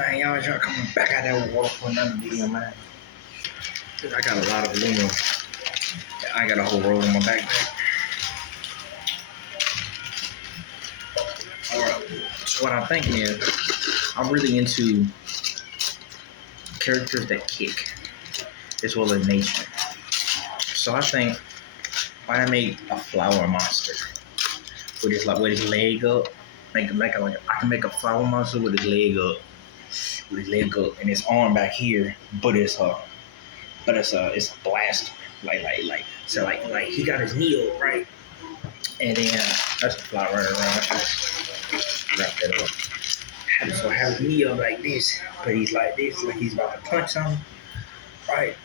man? Y'all coming back out that water for another video, man. I got a lot of aluminum. I got a whole roll in my backpack. Alright, so what I'm thinking is, I'm really into characters that kick, as well as nature. So I think, why not make a flower monster with his leg up? I can make a flower monster with his leg up, and his arm back here, but it's a blaster, like he got his knee up, right, and then that's a flower right around. Wrap that up. So have his knee up like this, but he's like this, like he's about to punch something, right?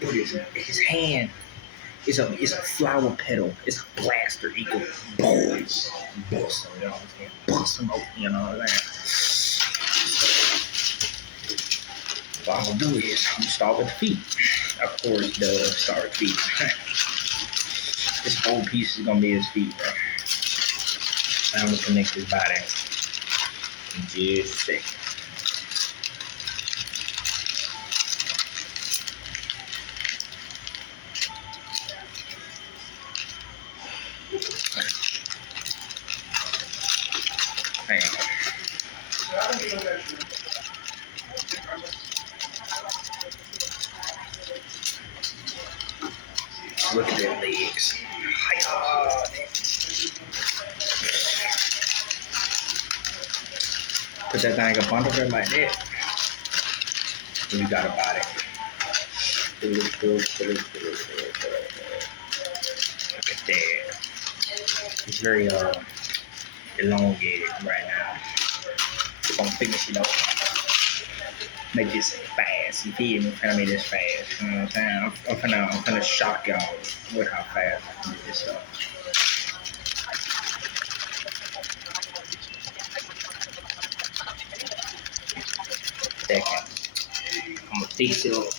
But his hand is a flower petal. It's a blaster. He goes boom, bust him, you know what I'm saying? Bust him open, you know what I'm saying? What I'm gonna do is I'm gonna start with the feet. Of course, start with feet. This whole piece is gonna be his feet, bro. I'm gonna connect his body in just a second. Hang on. Look at their legs. Put that thing up under there like that. And you got a body. Look at that. It's very elongated right now. We're gonna finish it up. Make this fast. You feel me? I'm finna make this fast. You know what I'm saying? I'm finna shock y'all with how fast I can do this stuff. Second. I'm gonna fix it up.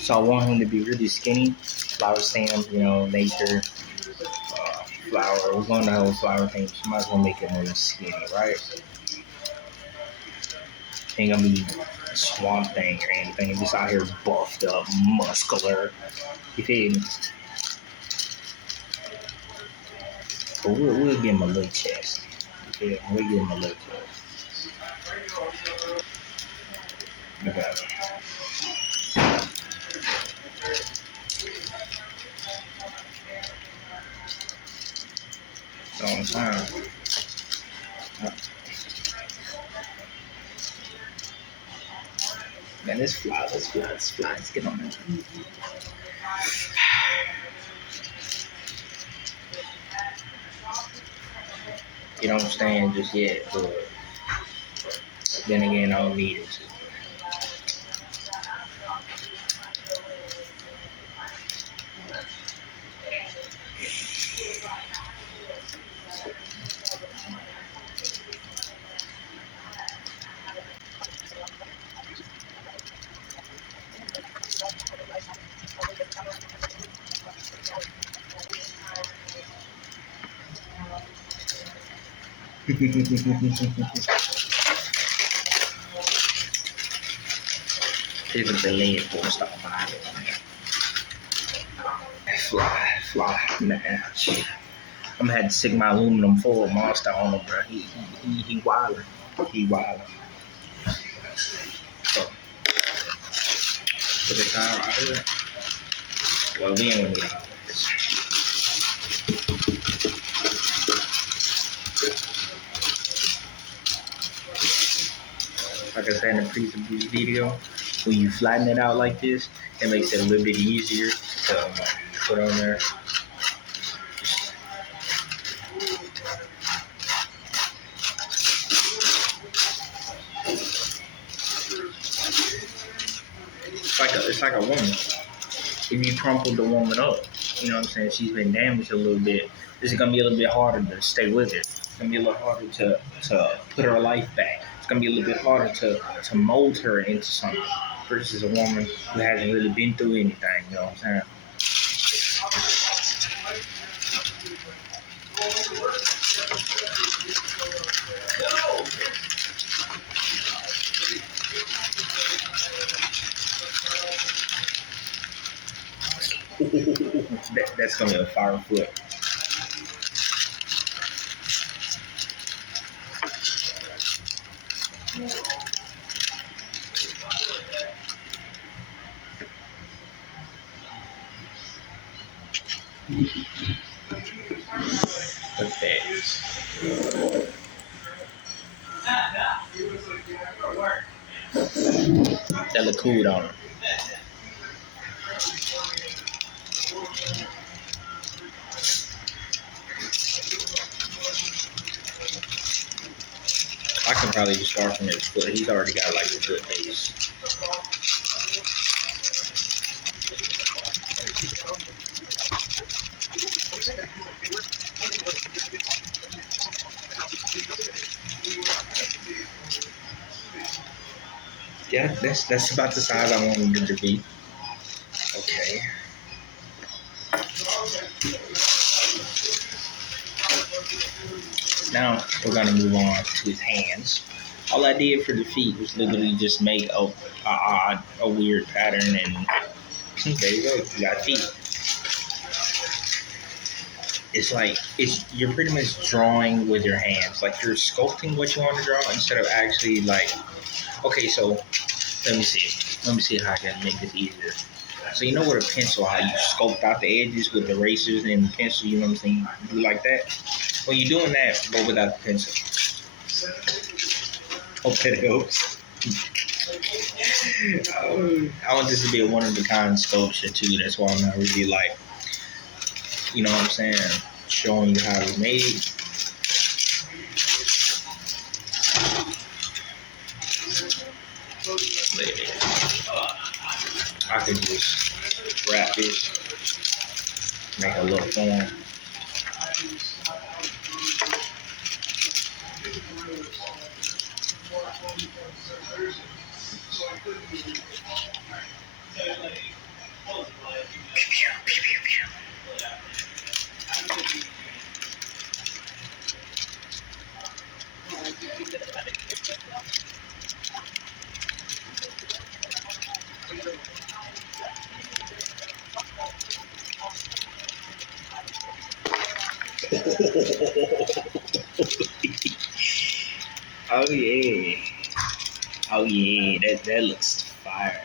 So I want him to be really skinny. Flower stems, you know, nature, flower. We're going to the whole flower thing. So might as well make it really skinny, right? Ain't gonna be a swamp thing or anything. Just out here buffed up, muscular. You feel me? But we'll give him a little chest. You feel me? We'll give him a little chest. Okay. So I'm saying. Man, this fly. Let's get on it. You don't understand just yet, but then again, I don't need it. Here's a delay for stop by. Fly, man. I'm gonna have to stick my aluminum foil monster on him, bro. He wildin'. He wildin'. So, put the tire out of it. Well, we ain't gonna need all this. Like I said in the previous video, when you flatten it out like this, it makes it a little bit easier to put on there. It's like a woman. If you crumple the woman up, you know what I'm saying, she's been damaged a little bit. This is gonna be a little bit harder to stay with it. It's gonna be a little harder to put her life back. It's gonna be a little bit harder to mold her into something versus a woman who hasn't really been through anything, you know what I'm saying? That's gonna be a fire foot. Look at that. That look cool on him. I can probably just start from his foot. He's already got like a good base. Yeah, that's about the size I want him to be. Okay. Now we're gonna move on to his hands. All I did for the feet was literally just make a weird pattern, and there you go. You got feet. It's like you're pretty much drawing with your hands. Like you're sculpting what you want to draw instead of actually like. Okay, so let me see. Let me see how I can make this easier. So you know with a pencil, how you sculpt out the edges with the erasers and the pencil. You know what I'm saying? You do like that. Well, you're doing that, but without the pencil. Hope that helps. I want this to be a one of a kind sculpture too. That's why I'm not really like, you know what I'm saying, showing you how it's made. I could just wrap this, make a little form. Oh yeah. Oh yeah, that looks fire.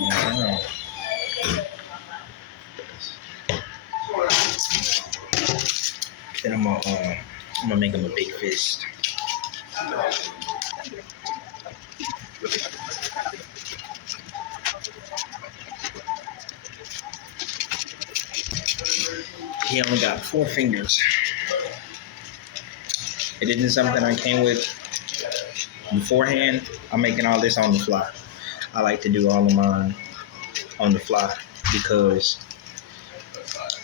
Wow. Then I'm gonna make him a big fist. He only got 4 fingers. It isn't something I came with beforehand. I'm making all this on the fly. I like to do all of mine on the fly because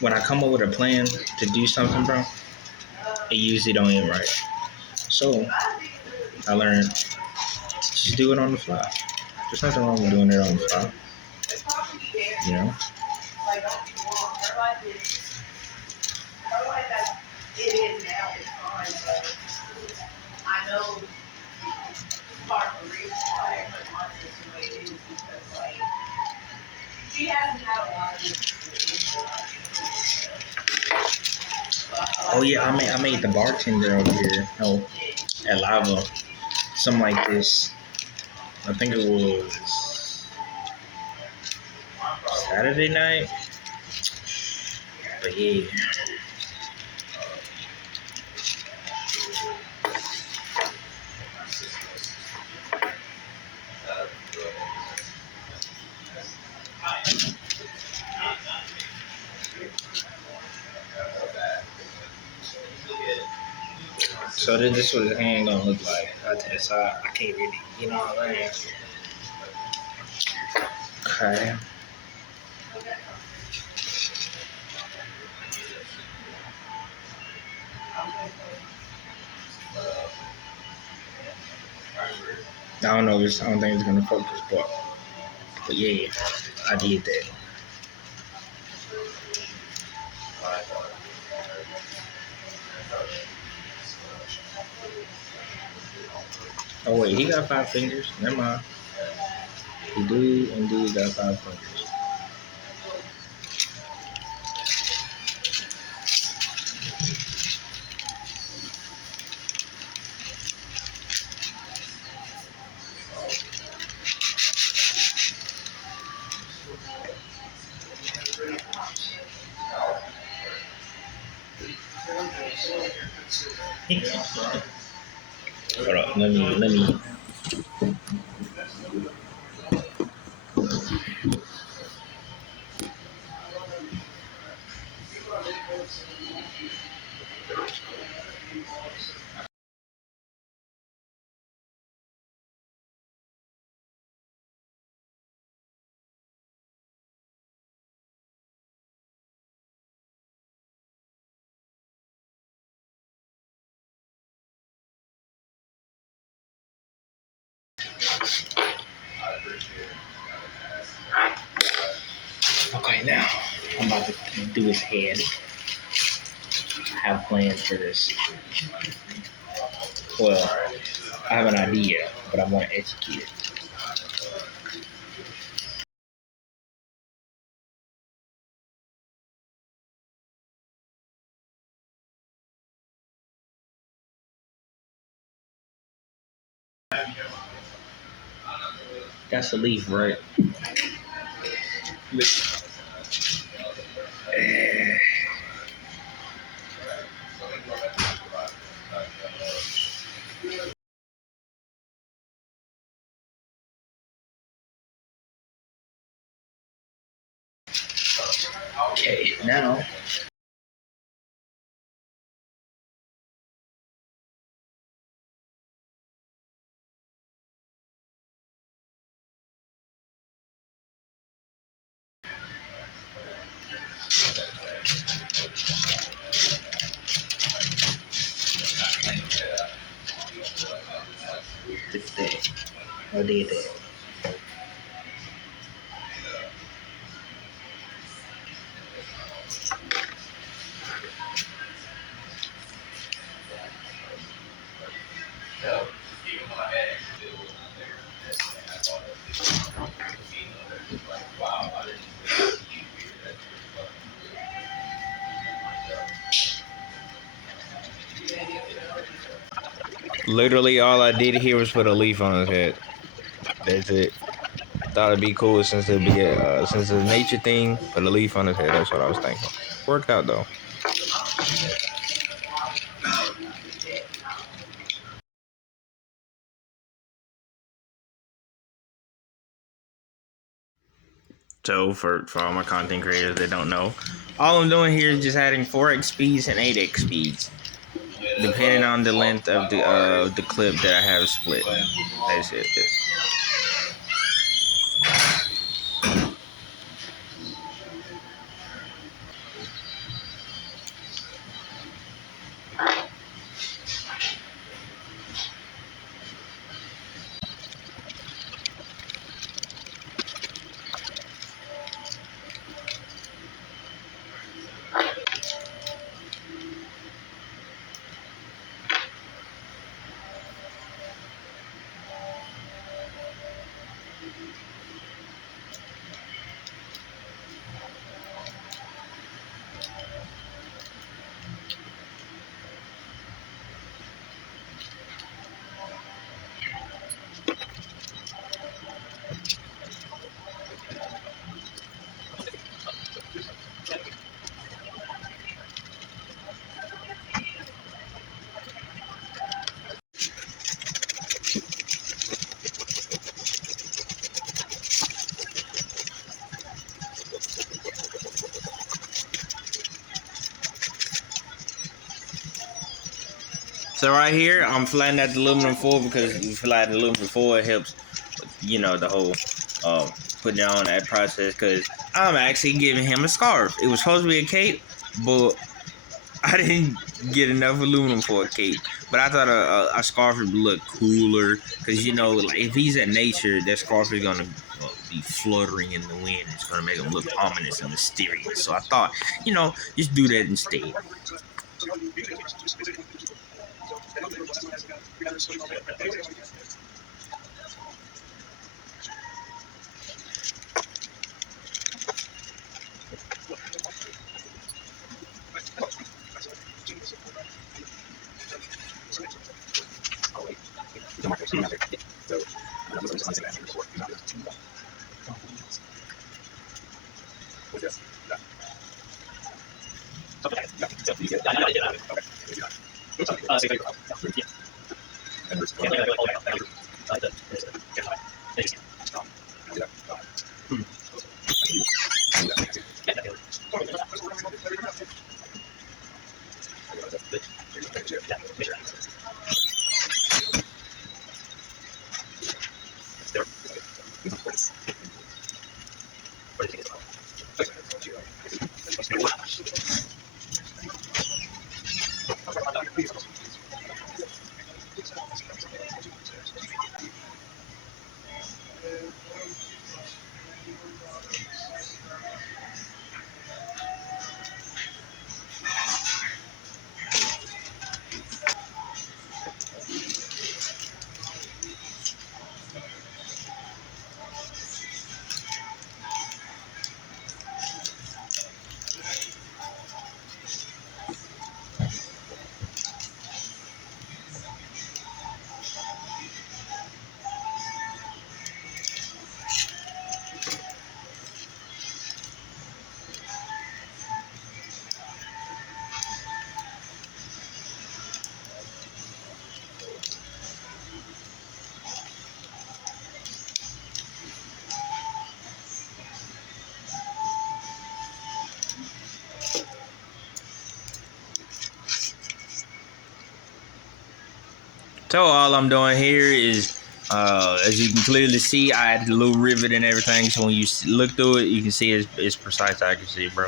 when I come up with a plan to do something, bro, it usually don't end right. So I learned to just do it on the fly. There's nothing wrong with doing it on the fly, you know. Oh yeah, I made the bartender over here. Oh, at Lava, something like this. I think it was Saturday night. But yeah. So this is what his hand gonna look like. Out to the side. I can't really, you know what I mean? Okay. I don't think it's gonna focus, but yeah, I did that. Oh wait, he got 5 fingers. Never mind. He do indeed got 5 fingers. Hold up, let me. Okay, now I'm about to do his head. I have plans for this. Well, I have an idea, but I want to execute it. That's a leaf, right? Okay, now. I did that. Literally, all I did here was put a leaf on his head. That's it. Thought it'd be cool since since the nature thing. Put a leaf on his head. That's what I was thinking. Worked out though. So for all my content creators that don't know, all I'm doing here is just adding 4x speeds and 8x speeds, depending on the length of the clip that I have split. That's it. So right here, I'm flattening out the aluminum foil because flattening the aluminum foil helps, the whole putting it on that process. Because I'm actually giving him a scarf. It was supposed to be a cape, but I didn't get enough aluminum for a cape. But I thought a scarf would look cooler because like if he's at nature, that scarf is gonna be fluttering in the wind. It's gonna make him look ominous and mysterious. So I thought, just do that instead. So all I'm doing here is, as you can clearly see, I added a little rivet and everything. So when you look through it, you can see it's precise accuracy, bro.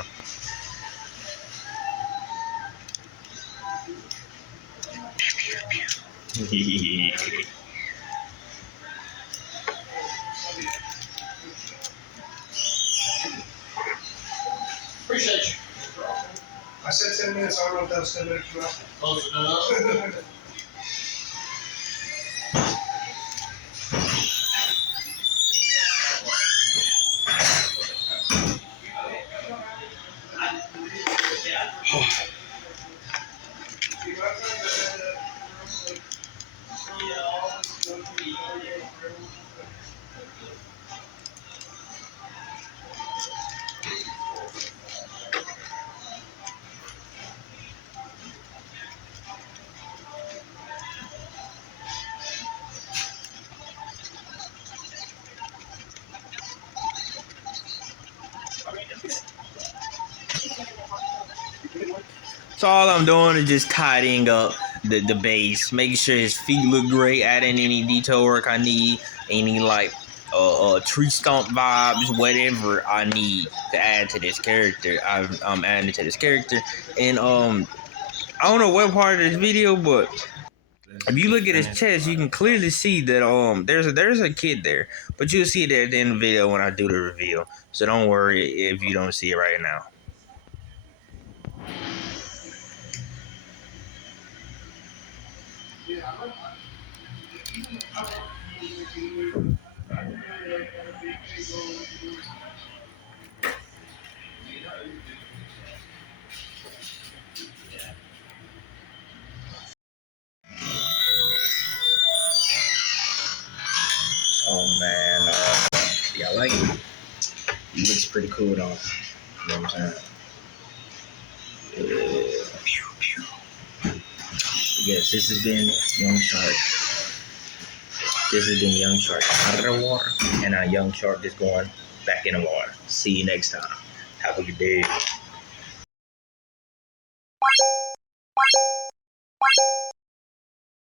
Appreciate you. I said 10 minutes. I don't know if that was 10 minutes or not. Close enough. So all I'm doing is just tidying up the base, making sure his feet look great, adding any detail work I need, any like tree stump vibes, whatever I need to add to this character. I'm adding to this character, and I don't know what part of this video, but if you look at his chest, you can clearly see that there's a kid there, but you'll see it at the end of the video when I do the reveal. So don't worry if you don't see it right now. Oh man, yeah, I like it. It looks pretty cool though. You know what I'm saying? Yes, this has been Young Shark. This has been Young Shark out of the water, and Young Shark is going back in the water. See you next time. Have a good day.